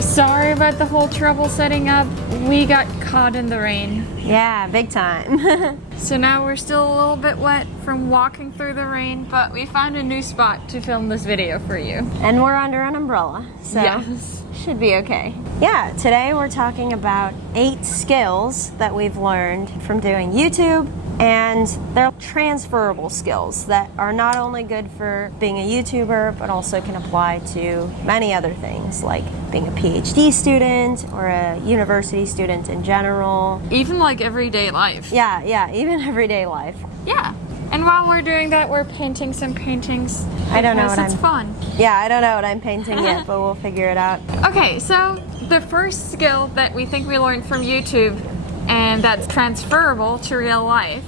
Sorry about the whole trouble setting up. We got caught in the rain. Yeah, big time. So now we're still a little bit wet from walking through the rain, but we found a new spot to film this video for you. And we're under an umbrella, so Yes. should be okay. Yeah, today we're talking about 8 skills that we've learned from doing YouTube, and they're transferable skills that are not only good for being a YouTuber, but also can apply to many other things, like being a PhD student or a university student in general. Even like everyday life. Yeah, even everyday life. Yeah. And while we're doing that, we're painting some paintings. I don't know because what it's fun. Yeah, I don't know what I'm painting yet, but we'll figure it out. Okay, so the first skill that we think we learned from YouTube, and that's transferable to real life,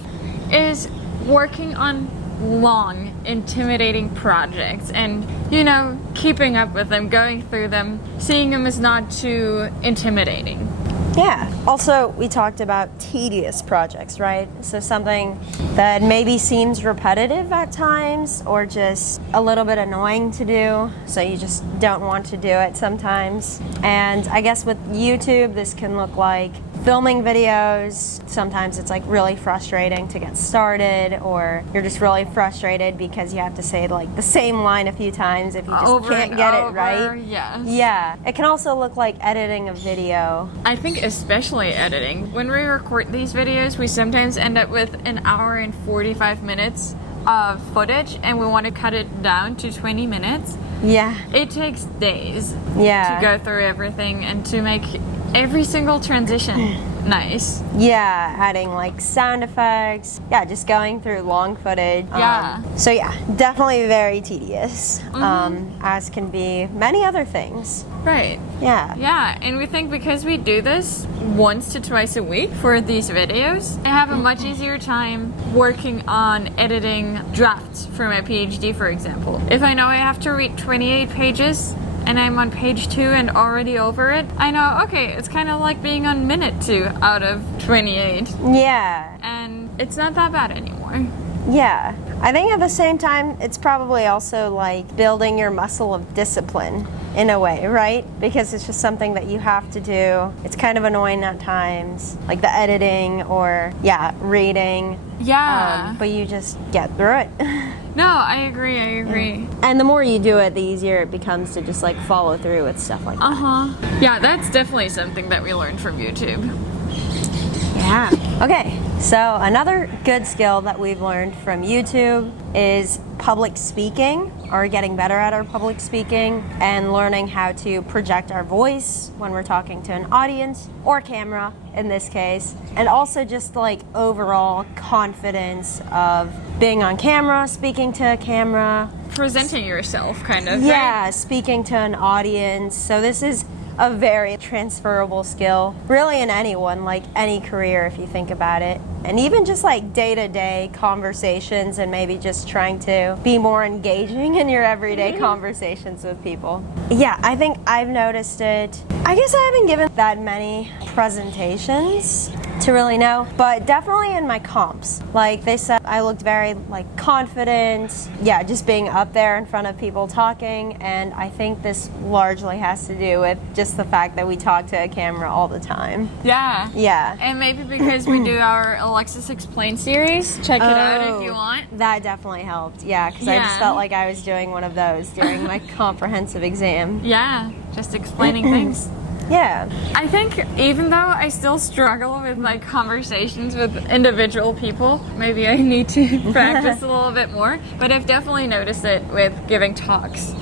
is working on long, intimidating projects and, you know, keeping up with them, going through them, seeing them as not too intimidating. Yeah. Also, we talked about tedious projects, right? So something that maybe seems repetitive at times or just a little bit annoying to do, so you just don't want to do it sometimes. And I guess with YouTube, this can look like filming videos. Sometimes it's like really frustrating to get started, or you're just really frustrated because you have to say like the same line a few times if you just can't get it right. Yes. Yeah. It can also look like editing a video. I think especially editing. When we record these videos, we sometimes end up with an hour and 45 minutes of footage, and we want to cut it down to 20 minutes. Yeah. It takes days Yeah. to go through everything and to make every single transition nice. Yeah, adding like sound effects. Yeah, just going through long footage. Yeah. So yeah, definitely very tedious, as can be many other things. Right. Yeah. Yeah, and we think because we do this once to twice a week for these videos, I have a much easier time working on editing drafts for my PhD, for example. If I know I have to read 28 pages, and I'm on page 2 and already over it, I know, okay, it's kind of like being on minute 2 out of 28. Yeah. And it's not that bad anymore. Yeah. I think at the same time, it's probably also like building your muscle of discipline in a way, right? Because it's just something that you have to do. It's kind of annoying at times, like the editing or, reading. Yeah. But you just get through it. No, I agree. And the more you do it, the easier it becomes to just like follow through with stuff like that. Yeah, that's definitely something that we learned from YouTube. Yeah. Okay, so another good skill that we've learned from YouTube is public speaking, or getting better at our public speaking, and learning how to project our voice when we're talking to an audience or camera in this case, and also just like overall confidence of being on camera, speaking to a camera, Presenting yourself, kind of. yeah, Right? speaking to an audience. So this is a very transferable skill, really, in anyone, like any career if you think about it. And even just like day-to-day conversations, and maybe just trying to be more engaging in your everyday conversations with people. Yeah, I think I've noticed it. I guess I haven't given that many presentations to really know, but definitely in my comps. Like they said, I looked very like confident. Yeah, just being up there in front of people talking, and I think this largely has to do with just the fact that we talk to a camera all the time. Yeah. Yeah. And maybe because we do our Alexus Explain series. Check it out if you want. That definitely helped. Yeah, because I just Yeah. felt like I was doing one of those during my comprehensive exam. Yeah, just explaining things. Yeah. I think even though I still struggle with my conversations with individual people, maybe I need to practice a little bit more, but I've definitely noticed it with giving talks.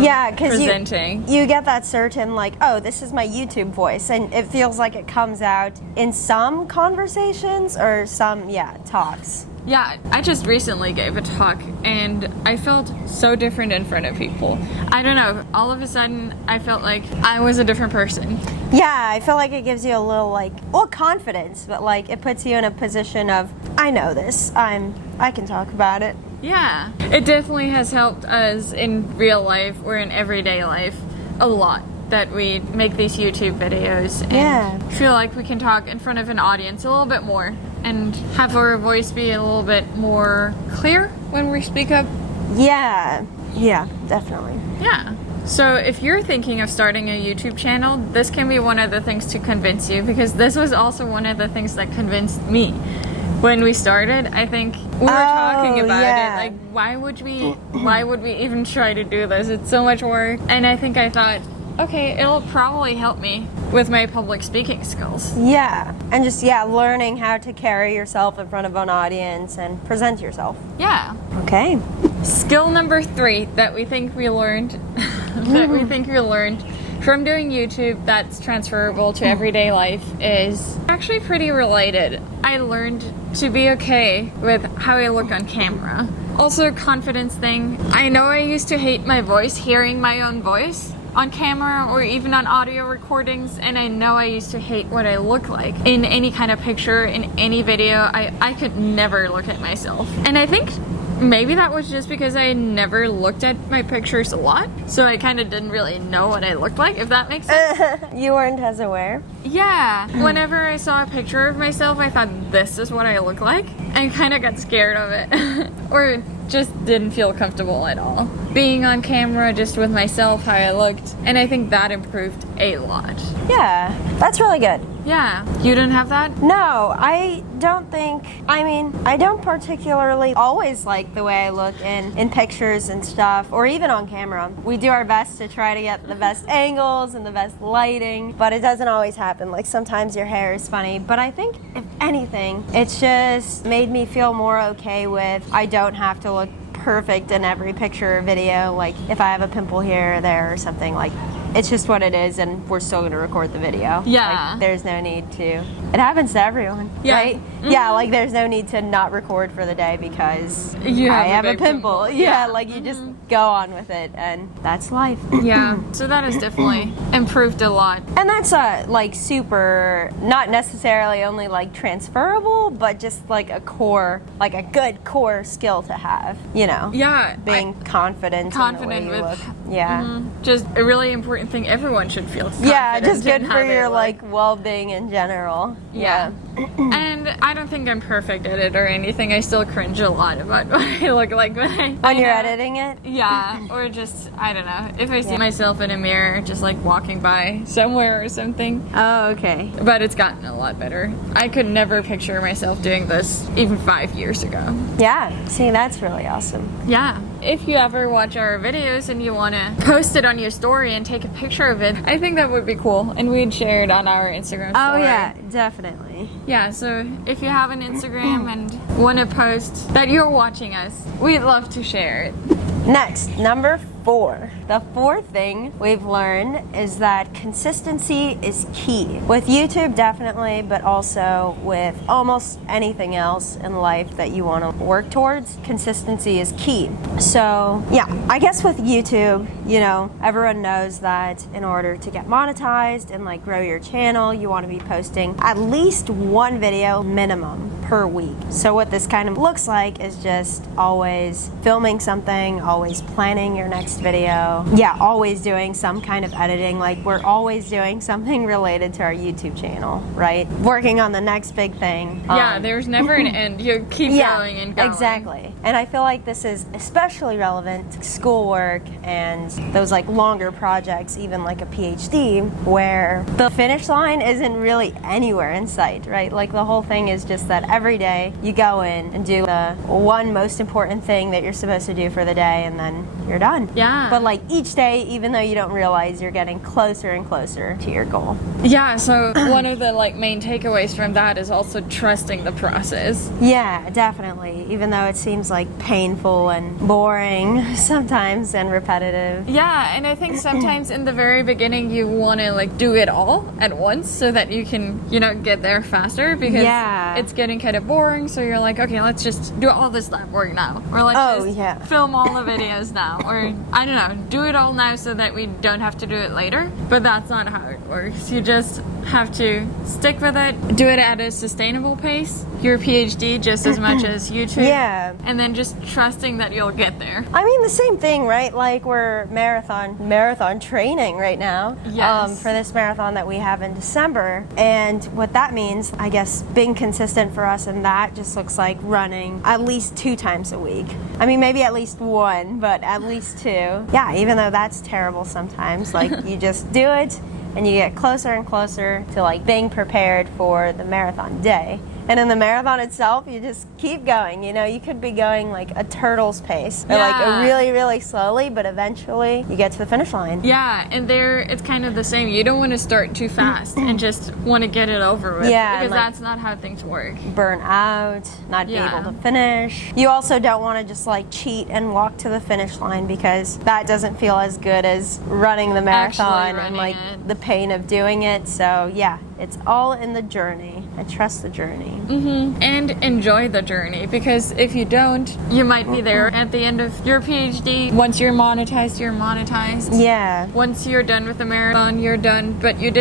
Yeah, because presenting. you get that certain like, oh, this is my YouTube voice, and it feels like it comes out in some conversations or some, talks. Yeah, I just recently gave a talk and I felt so different in front of people. I don't know, all of a sudden I felt like I was a different person. Yeah, I feel like it gives you a little confidence, but like it puts you in a position of, I know this, I can talk about it. Yeah, it definitely has helped us in real life or in everyday life a lot that we make these YouTube videos and feel like we can talk in front of an audience a little bit more and have our voice be a little bit more clear when we speak up. Yeah, definitely. Yeah. So if you're thinking of starting a YouTube channel, this can be one of the things to convince you, because this was also one of the things that convinced me. When we started, I think we were talking about it, like why would we even try to do this? It's so much work. And I think I thought, okay, it'll probably help me with my public speaking skills. Yeah, and just learning how to carry yourself in front of an audience and present yourself. Yeah. Okay. Skill number 3 that we think we learned from doing YouTube that's transferable to everyday life is actually pretty related. I learned to be okay with how I look on camera. Also a confidence thing. I know I used to hate my voice, hearing my own voice on camera or even on audio recordings, and I know I used to hate what I look like in any kind of picture, in any video. I could never look at myself. And I think maybe that was just because I never looked at my pictures a lot, so I kind of didn't really know what I looked like, if that makes sense. You weren't as aware? Yeah. Whenever I saw a picture of myself, I thought, this is what I look like, and kind of got scared of it. Or just didn't feel comfortable at all. Being on camera just with myself, how I looked, and I think that improved a lot. Yeah, that's really good. Yeah. You didn't have that? No, I don't think, I don't particularly always like the way I look in pictures and stuff, or even on camera. We do our best to try to get the best angles and the best lighting, but it doesn't always happen. Like sometimes your hair is funny, but I think if anything, it's just made me feel more okay with I don't have to look perfect in every picture or video. Like if I have a pimple here or there or something, like it's just what it is, and we're still gonna record the video. Yeah. Like, there's no need to. It happens to everyone, right? Mm-hmm. Yeah, like there's no need to not record for the day because I have a pimple. Yeah, like you just go on with it, and that's life. Yeah, so that has definitely improved a lot. And that's like super, not necessarily only like transferable, but just like a good core skill to have, you know? Yeah. Being confident in the way you look. Yeah. Just a really important thing everyone should feel confident. Yeah, just good for your like well-being in general. Yeah. And I don't think I'm perfect at it or anything. I still cringe a lot about what I look like when you're editing it. Yeah, or just, I don't know, if I see myself in a mirror just like walking by somewhere or something. Oh, okay. But it's gotten a lot better. I could never picture myself doing this even 5 years ago. Yeah, see, that's really awesome. Yeah. If you ever watch our videos and you want to post it on your story and take a picture of it, I think that would be cool, and we'd share it on our Instagram story. Oh yeah, definitely. Yeah, so if you have an Instagram and want to post that you're watching us, we'd love to share it. Next, number 4. The fourth thing we've learned is that consistency is key. With YouTube, definitely, but also with almost anything else in life that you want to work towards, consistency is key. So, yeah, I guess with YouTube, you know, everyone knows that in order to get monetized and like grow your channel, you want to be posting at least one video minimum per week. So what this kind of looks like is just always filming something, always planning your next video. Yeah, always doing some kind of editing. Like we're always doing something related to our YouTube channel, right? Working on the next big thing. Yeah, there's never an end. You keep going and going. Exactly. And I feel like this is especially relevant to schoolwork and those like longer projects, even like a PhD, where the finish line isn't really anywhere in sight, right? Like the whole thing is just that every day you go in and do the one most important thing that you're supposed to do for the day, and then you're done. Yeah. But like each day, even though you don't realize, you're getting closer and closer to your goal. Yeah, so one of the like main takeaways from that is also trusting the process. Yeah, definitely. Even though it seems like painful and boring sometimes and repetitive. Yeah, and I think sometimes in the very beginning you want to like do it all at once so that you can, you know, get there faster, because it's getting kind of boring. So you're like, okay, let's just do all this work now, or let's just film all the videos now, or I don't know, do it all now so that we don't have to do it later. But that's not how it works. You just have to stick with it, do it at a sustainable pace, your PhD just as much as YouTube. Yeah. And then just trusting that you'll get there. I mean, the same thing, right? Like we're marathon training right now. Yes. For this marathon that we have in December. And what that means, I guess, being consistent for us in that just looks like running at least 2 times a week. I mean, maybe at least 1, but at least 2. Yeah, even though that's terrible sometimes. Like you just do it and you get closer and closer to like being prepared for the marathon day. And in the marathon itself, you just keep going. You know, you could be going like a turtle's pace or like a really, really slowly, but eventually you get to the finish line. Yeah, and there it's kind of the same. You don't want to start too fast and just want to get it over with. Yeah, because like, that's not how things work. Burn out, not be able to finish. You also don't want to just like cheat and walk to the finish line because that doesn't feel as good as running the marathon and like the pain of doing it. So yeah, it's all in the journey. And trust the journey. Mm-hmm. And enjoy the journey, because if you don't, you might be there at the end of your PhD. Once you're monetized, you're monetized. Yeah. Once you're done with the marathon, you're done, but you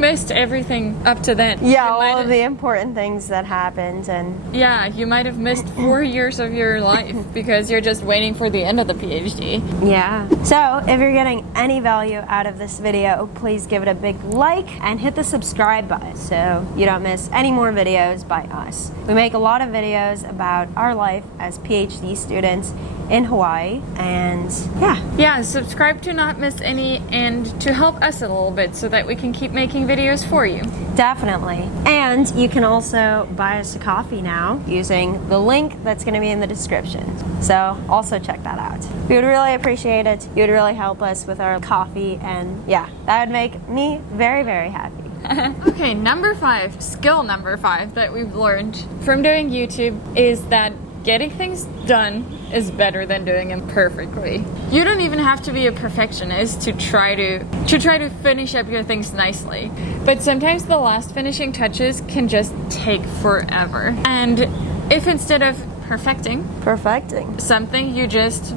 missed everything up to then. Yeah, all of the important things that happened. And yeah, you might have missed 4 years of your life because you're just waiting for the end of the PhD. Yeah. So if you're getting any value out of this video, please give it a big like and hit the subscribe button so you don't miss any more videos by us. We make a lot of videos about our life as PhD students in Hawaii, and yeah, subscribe to not miss any and to help us a little bit so that we can keep making videos for you. Definitely. And you can also buy us a coffee now using the link that's going to be in the description. So also check that out. We would really appreciate it. You would really help us with our coffee, and yeah, that would make me very, very happy. Okay, skill number 5 that we've learned from doing YouTube is that getting things done is better than doing them perfectly. You don't even have to be a perfectionist to try to finish up your things nicely. But sometimes the last finishing touches can just take forever. And if instead of perfecting something, you just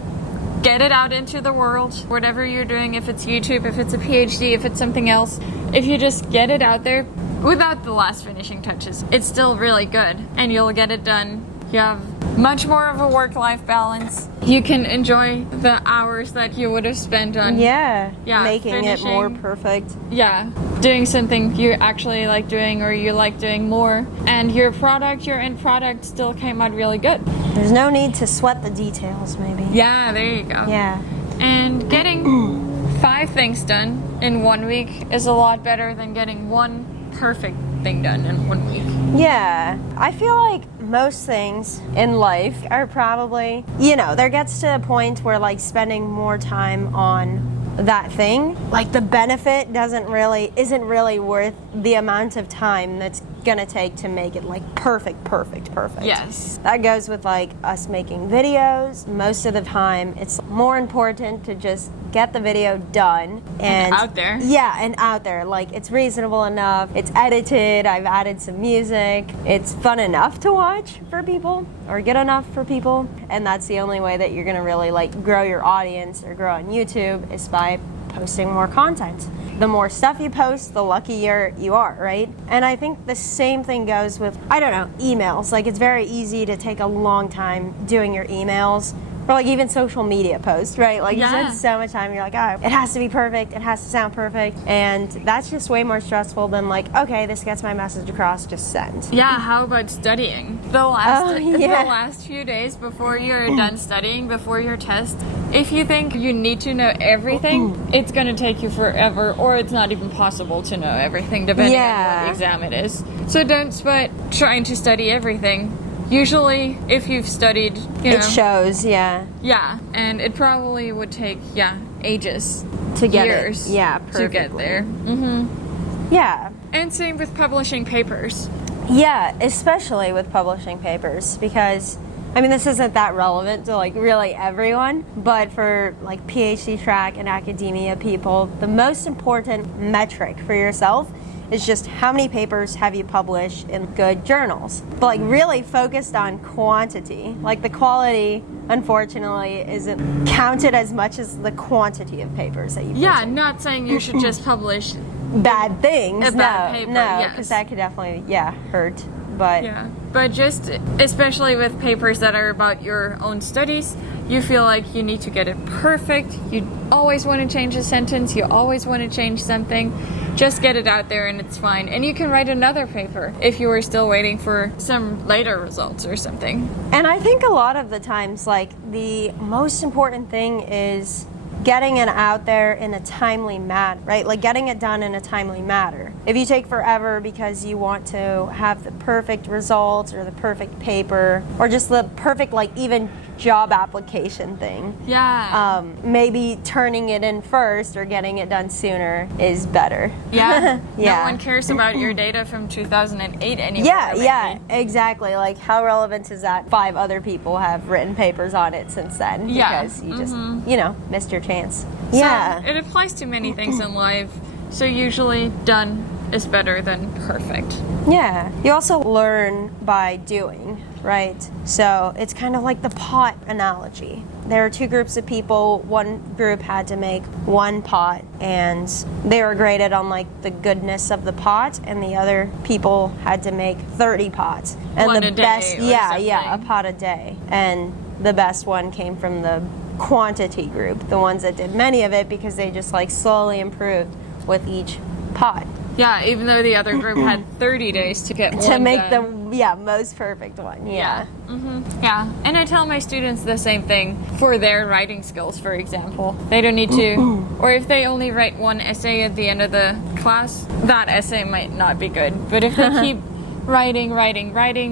get it out into the world, whatever you're doing, if it's YouTube, if it's a PhD, if it's something else, if you just get it out there without the last finishing touches, it's still really good and you'll get it done. You have much more of a work-life balance. You can enjoy the hours that you would have spent on making it more perfect. Yeah, doing something you actually like doing or you like doing more, and your end product still came out really good. There's no need to sweat the details, maybe. Yeah, there you go. Yeah. And getting 5 things done in 1 week is a lot better than getting 1 perfect thing done in 1 week. Yeah, I feel like most things in life are probably, there gets to a point where like spending more time on that thing, like the benefit isn't really worth the amount of time that's gonna take to make it like perfect. Yes. That goes with like us making videos. Most of the time it's more important to just get the video done and out there. Yeah, and out there. Like it's reasonable enough, it's edited, I've added some music, it's fun enough to watch for people or good enough for people, and that's the only way that you're gonna really like grow your audience or grow on YouTube is by posting more content. The more stuff you post, the luckier you are, right? And I think the same thing goes with, emails. Like it's very easy to take a long time doing your emails. Or like even social media posts, right? Like you spend so much time, you're like, oh, it has to be perfect, it has to sound perfect. And that's just way more stressful than like, okay, this gets my message across, just send. Yeah, how about studying? The last few days before you're done studying, before your test, if you think you need to know everything, it's going to take you forever, or it's not even possible to know everything depending on what exam it is. So don't sweat trying to study everything. Usually, if you've studied, it shows, yeah. Yeah, and it probably would take, ages. To get years. it. Yeah, perfectly. To get there. Mm-hmm. Yeah. And same with publishing papers. Yeah, especially with publishing papers, because, this isn't that relevant to, like, really everyone, but for, like, PhD track and academia people, the most important metric for yourself is just how many papers have you published in good journals. But like really focused on quantity. Like the quality, unfortunately, isn't counted as much as the quantity of papers that you produce. Yeah, not saying you should just publish bad things. A bad paper, no, yes. because that could definitely, hurt. But Yeah, but just especially with papers that are about your own studies, you feel like you need to get it perfect. You always want to change a sentence. You always want to change something. Just get it out there and it's fine. And you can write another paper if you were still waiting for some later results or something. And I think a lot of the times, like, the most important thing is getting it out there in a timely manner, right? Like getting it done in a timely manner. If you take forever because you want to have the perfect results or the perfect paper or just the perfect, like, even job application thing, Yeah. maybe turning it in first or getting it done sooner is better. Yeah. Yeah. No one cares about your data from 2008 anymore. Yeah, exactly. Like, how relevant is that? 5 other people have written papers on it since then. Yeah. Because you just, missed your chance. So Yeah. it applies to many things in life. So usually done is better than perfect. Yeah. You also learn by doing, right? So it's kind of like the pot analogy. There are 2 groups of people. One group had to make 1 pot and they were graded on, like, the goodness of the pot, and the other people had to make 30 pots. And One the a day best or a something. pot a day. And the best one came from the quantity group, the ones that did many of it because they just, like, slowly improved with each pot. Yeah, even though the other group had 30 days to get To one make done. the most perfect one. Yeah. Yeah, and I tell my students the same thing for their writing skills, for example. They don't need to, or if they only write 1 essay at the end of the class, that essay might not be good. But if they keep writing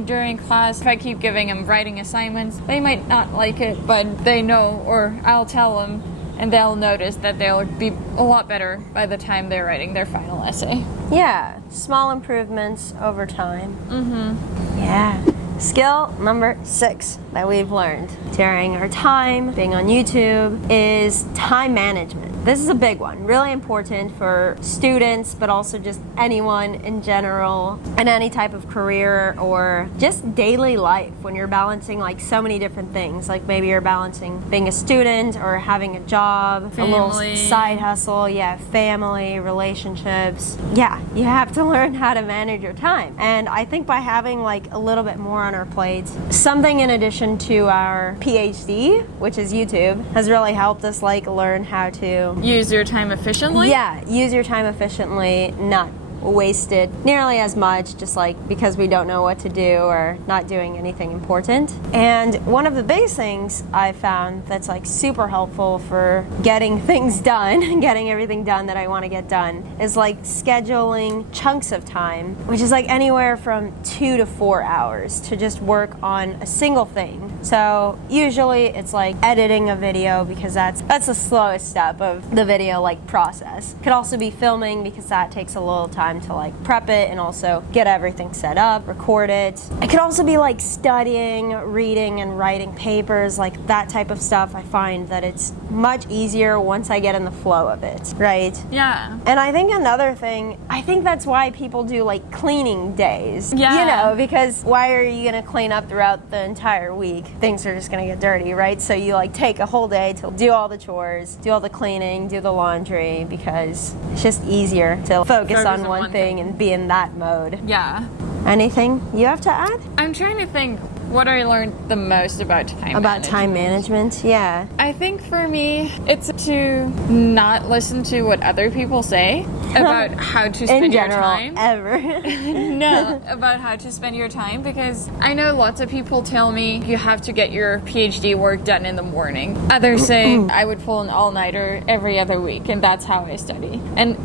during class, if I keep giving them writing assignments, they might not like it, but they know, or I'll tell them, and they'll notice that they'll be a lot better by the time they're writing their final essay. Yeah, small improvements over time. Yeah. Skill number 6 that we've learned during our time being on YouTube is time management. This is a big one, really important for students, but also just anyone in general, in any type of career or just daily life when you're balancing, like, so many different things. Like, maybe you're balancing being a student or having a job, a little Family. side hustle, family, relationships. Yeah, you have to learn how to manage your time. And I think by having, like, a little bit more on our plates, something in addition to our PhD, which is YouTube, has really helped us, like, learn how to Use your time efficiently? use your time efficiently, not wasted nearly as much, just like because we don't know what to do or not doing anything important. And one of the biggest things I found that's, like, super helpful for getting things done, getting everything done that I want to get done, is, like, scheduling chunks of time, which is, like, anywhere from 2 to 4 hours to just work on a single thing. So usually it's, like, editing a video, because that's the slowest step of the video, like, process. Could also be filming, because that takes a little time to, like, prep it and also get everything set up, record it. It could also be, like, studying, reading, and writing papers, like that type of stuff. I find that it's much easier once I get in the flow of it, right? Yeah. And I think another thing, I think that's why people do, like, cleaning days. Yeah. Because why are you gonna clean up throughout the entire week? Things are just gonna get dirty, right? So you, like, take a whole day to do all the chores, do all the cleaning, do the laundry, because it's just easier to focus on one thing and be in that mode. Yeah. Anything you have to add I'm trying to think what I learned the most about time management? Yeah. I think for me, it's to not listen to what other people say about how to spend In your general, time. ever. No, about how to spend your time, because I know lots of people tell me you have to get your PhD work done in the morning. Others say I would pull an all-nighter every other week, and that's how I study. And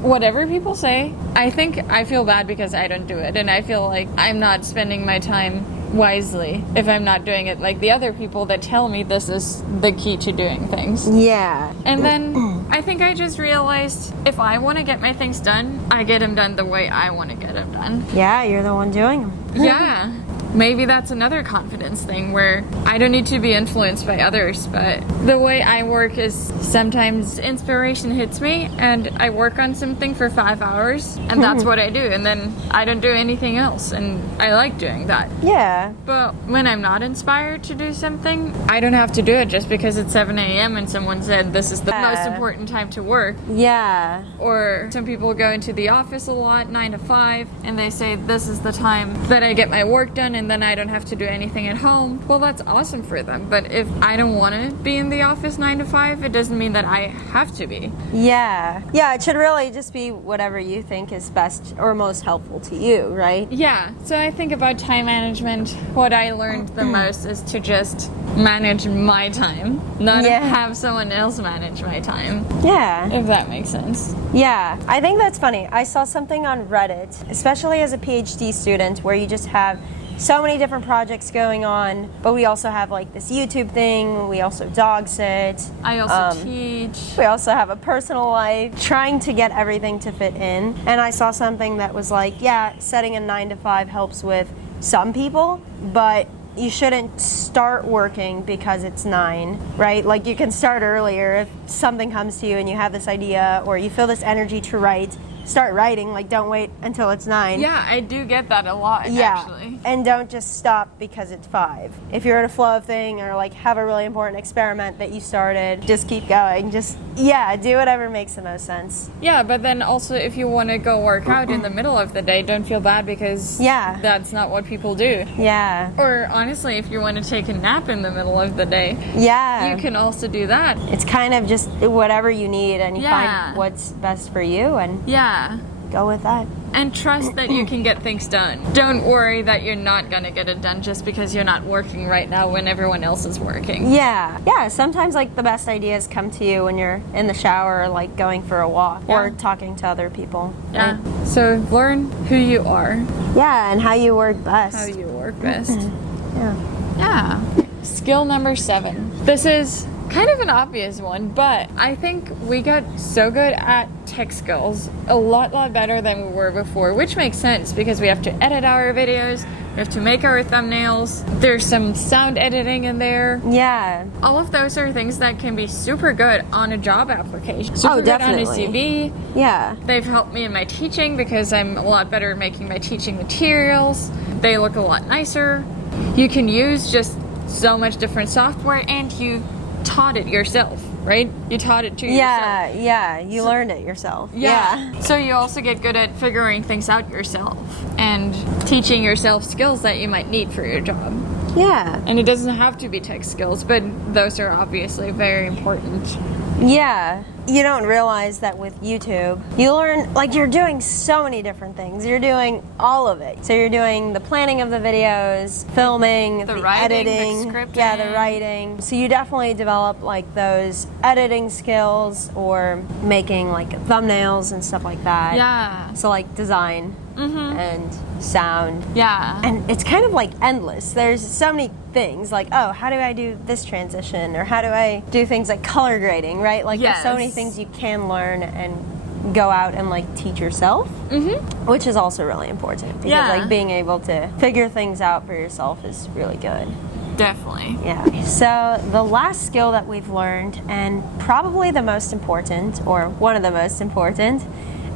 whatever people say, I think I feel bad because I don't do it, and I feel like I'm not spending my time wisely if I'm not doing it like the other people that tell me this is the key to doing things. Yeah. And then I think I just realized if I want to get my things done, I get them done the way I want to get them done. Yeah, you're the one doing them. Yeah. maybe that's another confidence thing where I don't need to be influenced by others, but the way I work is sometimes inspiration hits me and I work on something for 5 hours and that's what I do, and then I don't do anything else, and I like doing that. Yeah. But when I'm not inspired to do something, I don't have to do it just because it's 7 a.m. and someone said this is the most important time to work. Yeah. Or some people go into the office a lot, 9 to 5, and they say this is the time that I get my work done and then I don't have to do anything at home. Well, that's awesome for them. But if I don't want to be in the office 9 to 5, it doesn't mean that I have to be. Yeah. Yeah, it should really just be whatever you think is best or most helpful to you, right? Yeah. So I think about time management. What I learned the most is to just manage my time, not have someone else manage my time. Yeah. If that makes sense. Yeah, I think that's funny. I saw something on Reddit, especially as a PhD student, where you just have so many different projects going on, but we also have like this YouTube thing, we also dog sit. I also teach. We also have a personal life, trying to get everything to fit in. And I saw something that was like, yeah, setting a 9 to 5 helps with some people, but you shouldn't start working because it's 9, right? Like you can start earlier if something comes to you and you have this idea or you feel this energy to write. Start writing, like don't wait until it's 9. Yeah, I do get that a lot, actually. And don't just stop because it's 5. If you're in a flow of thing or like have a really important experiment that you started, just keep going. Just, do whatever makes the most sense. Yeah, but then also if you want to go work out in the middle of the day, don't feel bad because that's not what people do. Yeah. Or honestly, if you want to take a nap in the middle of the day, you can also do that. It's kind of just whatever you need and you find what's best for you and go with that. And trust that you can get things done. Don't worry that you're not going to get it done just because you're not working right now when everyone else is working. Yeah, sometimes like the best ideas come to you when you're in the shower or like going for a walk or talking to other people. Yeah. Right? So learn who you are. Yeah, and how you work best. How you work best. Yeah. Skill number 7. This is kind of an obvious one, but I think we got so good at tech skills, a lot better than we were before, which makes sense because we have to edit our videos, we have to make our thumbnails, there's some sound editing in there. Yeah. All of those are things that can be super good on a job application. Super definitely. Good on a CV. Yeah. They've helped me in my teaching because I'm a lot better at making my teaching materials. They look a lot nicer. You can use just so much different software and you taught it yourself, right? You taught it to yourself. You learned it yourself. So you also get good at figuring things out yourself and teaching yourself skills that you might need for your job. Yeah. And it doesn't have to be tech skills, but those are obviously very important. Yeah. You don't realize that with YouTube, you learn, like you're doing so many different things. You're doing all of it. So you're doing the planning of the videos, filming, the writing, editing, the scripting. Yeah, the writing. So you definitely develop like those editing skills or making like thumbnails and stuff like that. Yeah. So like design and sound. Yeah. And it's kind of like endless. There's so many things like, oh, how do I do this transition? Or how do I do things like color grading, right? Like there's so many things you can learn and go out and like teach yourself, which is also really important because like being able to figure things out for yourself is really good. Definitely. Yeah. So the last skill that we've learned, and probably the most important, or one of the most important,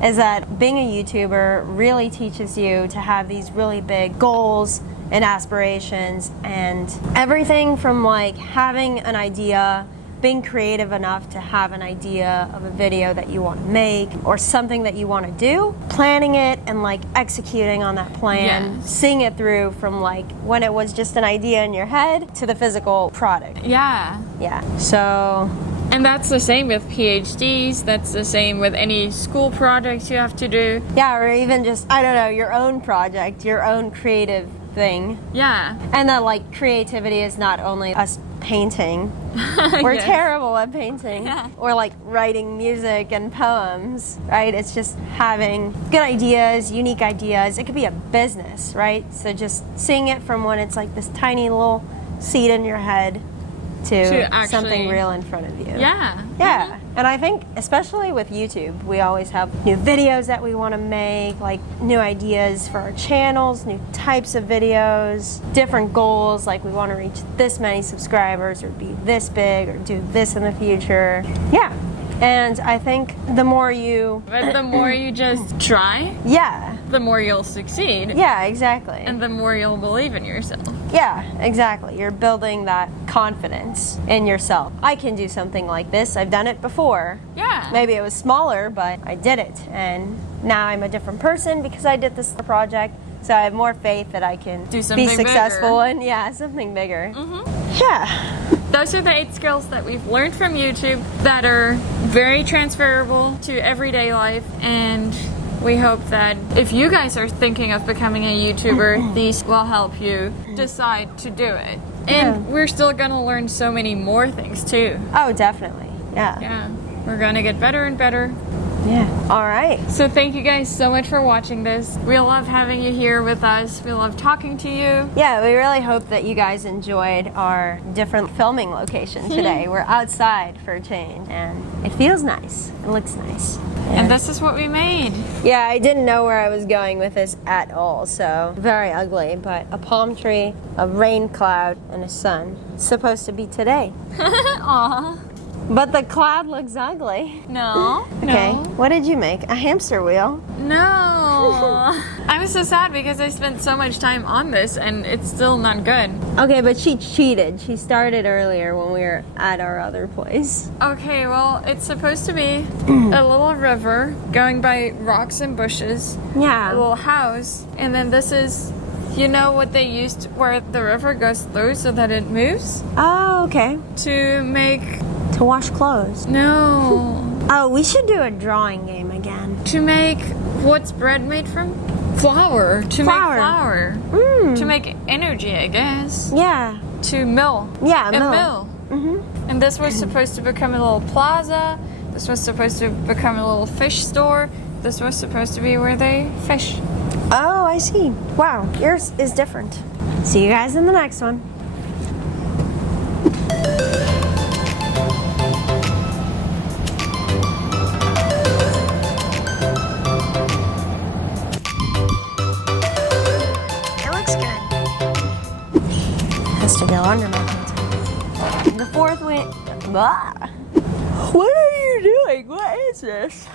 is that being a YouTuber really teaches you to have these really big goals and aspirations and everything from like having an idea, being creative enough to have an idea of a video that you want to make or something that you want to do, planning it and like executing on that plan, seeing it through from like when it was just an idea in your head to the physical product. Yeah. So... And that's the same with PhDs, that's the same with any school projects you have to do. Yeah, or even just, I don't know, your own project, your own creative thing. Yeah. And that like creativity is not only us painting. We're terrible at painting. Yeah. Or like writing music and poems, right? It's just having good ideas, unique ideas. It could be a business, right? So just seeing it from when it's like this tiny little seed in your head to actually, something real in front of you. Yeah. And I think, especially with YouTube, we always have new videos that we want to make, like new ideas for our channels, new types of videos, different goals, like we want to reach this many subscribers or be this big or do this in the future. Yeah. And I think the more you just try, yeah, the more you'll succeed. Yeah, exactly. And the more you'll believe in yourself. Yeah, exactly. You're building that confidence in yourself. I can do something like this. I've done it before. Yeah. Maybe it was smaller, but I did it. And now I'm a different person because I did this project. So I have more faith that I can do something be successful bigger. And yeah, something bigger. Yeah. Those are the 8 skills that we've learned from YouTube that are very transferable to everyday life, and we hope that if you guys are thinking of becoming a YouTuber, these will help you decide to do it. And we're still gonna learn so many more things too. Oh, definitely. Yeah. Yeah. We're gonna get better and better. Yeah. All right. So thank you guys so much for watching this. We love having you here with us. We love talking to you. Yeah, we really hope that you guys enjoyed our different filming location today. We're outside for a change, and it feels nice. It looks nice. And this is what we made. Yeah, I didn't know where I was going with this at all, so very ugly, but a palm tree, a rain cloud, and a sun. It's supposed to be today. Aw. But the cloud looks ugly. No. Okay, No. what did you make? A hamster wheel? No. I'm so sad because I spent so much time on this and it's still not good. Okay, but she cheated. She started earlier when we were at our other place. Okay, well, it's supposed to be a little river going by rocks and bushes. Yeah. A little house. And then this is, you know what they used where the river goes through so that it moves? Oh, okay. To make... To wash clothes. No. Oh, we should do a drawing game again. To make... What's bread made from? Flour. To Flour. make flour. Mm. To make energy, I guess. Yeah. To mill. Yeah, A mill. mill. Mm-hmm. And this was supposed to become a little plaza. This was supposed to become a little fish store. This was supposed to be where they fish. Oh, I see. Wow, yours is different. See you guys in the next one. It looks good. Has to go under my pencil. The fourth one. Blah. What are you doing? What is this?